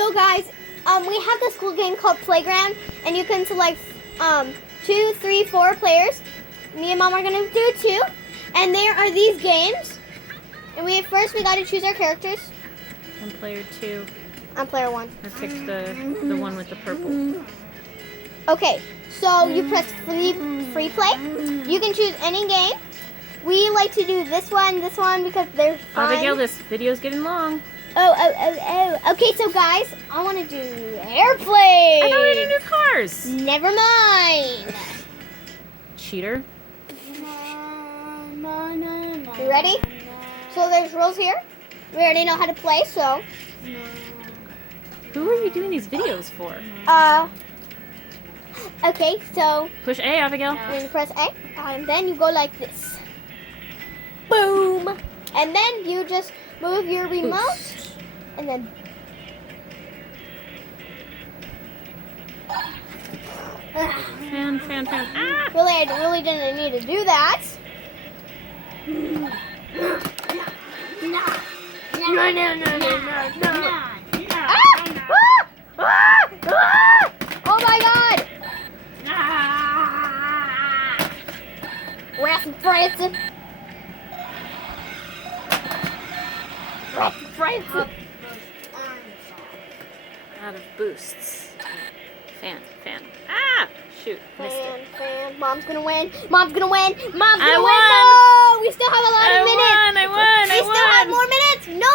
So guys, we have this cool game called Playground, and you can select 2, 3, 4 players. Me and Mom are gonna do 2, and there are these games. And we gotta choose our characters. I'm player 2. I'm player 1. I picked the one with the purple. Okay, so you press free play. You can choose any game. We like to do this one because they're fun. Abigail, this video's getting long. Oh. Okay, so guys, I want to do airplane. I thought we were gonna do cars. Never mind. Cheater. You ready? So there's rules here. We already know how to play, so. Who are you doing these videos for? Okay, so Push A, Abigail. when you press A, and then you go like this. Boom! And then you just move your remote, and then. Fan. Ah! Really, I really didn't need to do that. No. Oh my God! Francis. Out of boosts. Fan. Ah! Shoot, missed it. Fan. Mom's gonna win. Mom's gonna win. I No! won. We still have a lot of minutes. I won. We still have more minutes. No.